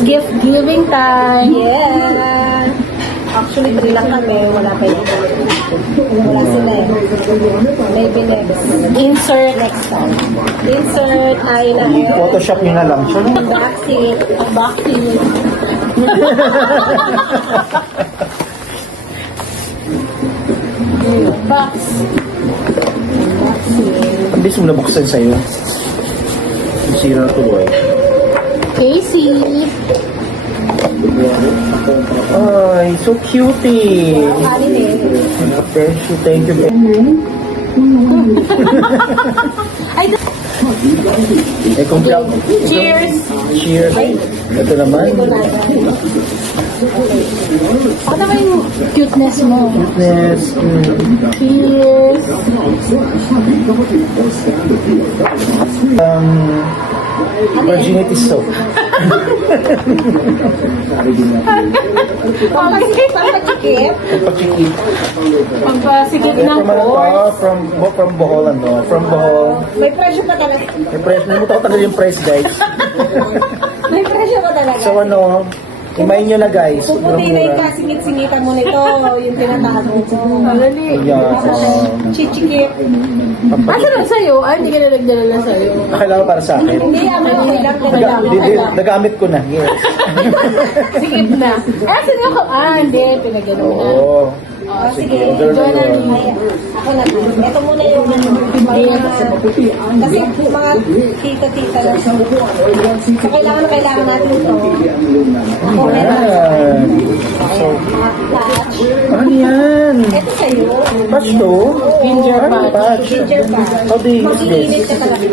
Gift giving time. Yeah! Actually, 3 lang kami. Wala pa yun. Wala sila eh. Maybe next. Insert. Next time. Insert ay na eh. Photoshop nyo na lang. Sure. Backseat. Backseat. Box. Ang bilis mo nabuksan sa'yo. Sira tuloy. Casey. Ay, so cutie. Kanin eh. Thank you. Ay, Eh, kung cheers. Cheers. Ito naman. Ako naman yung cuteness mo. Yes. Cheers. Virginity soap. Pampachikip. Pagpachikip. Pagpasikip ng From ano course. to? From Bohol, ano? From Bohol. May presyo pa talaga. May price. Nalimutan ko talaga yung price, guys. May presyo pa talaga. So ano, imayin nyo na, guys. Puputi na yung Mura-mura. kasingit-singitan mo nito. Yung tinatago ko. Madali. Ayan. Chichikip. Asa na sa'yo? Ay, hindi ka na nagdala na sa'yo. Kailangan para sa akin. Hindi, okay lang. Nagamit ko na. Yes. Sikip na. Asa na ako? Hindi. Pinagano na. Oo. Oh, sige. Order na Enjoy na. yun. Ay, ako na. Ito muna yung kasi mga tita-tita lang. So, kailangan natin ito. Ako meron. Ayan. So, Mga patch. ano yan? Ito sa'yo. Patch to? Ginger Ano patch. patch? Ginger patch. How do you use Mag-iinit this? ka talaga.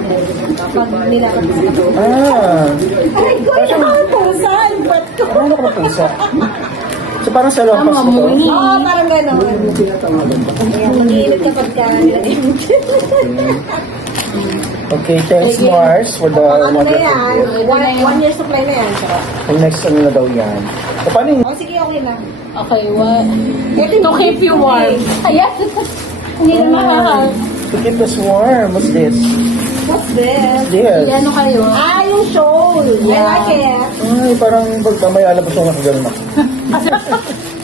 Pag nilakad ka sa ito. Ah. Aray ko, ito ang pusa. Ang ba't ko? Ano ka ng pusa? So parang sa lampas Tama mo mo. to? Oo, parang gano'n. Ayan, mag-iinit ka pagka nilagay mo. Okay, thanks Mars for the Ano na wonderful yan? gift. 1 year supply na yan. Yung next ano na daw yan. O paano yung Oh, sige, okay lang. Okay, what? Ito To keep you warm. Ayan. Hindi na makaka. to keep us warm? What's this? What's this? Yes. Ano kayo? Ah, yung shawl. I like it. Ay, parang pag mamaya alabas ako nakagano'n ako.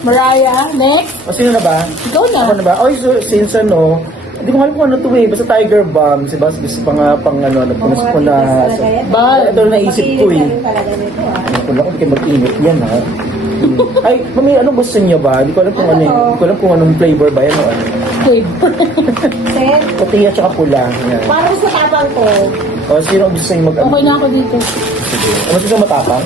Mariah, next. O sino na ba? Ikaw na. Ako na ba? Oh, so, since ano, hindi ko alam kung ano to eh. Basta Tiger Balm. Diba? Gusto pa nga pang ano, napunas ko na. Ba- Ito na naisip ko eh. Talaga nito, ah. Kung ako kayo mag-init yan ha. Ay, mami, anong gusto niyo ba? Hindi ko alam kung ano, hindi ko alam kung anong flavor ba yan o ano. Flavor. Set. Puti at saka pula. Yan. Parang sa tapang ko. O, sino ang gusto niyo mag-ano? Okay na ako dito. Ano gusto niyo matapang?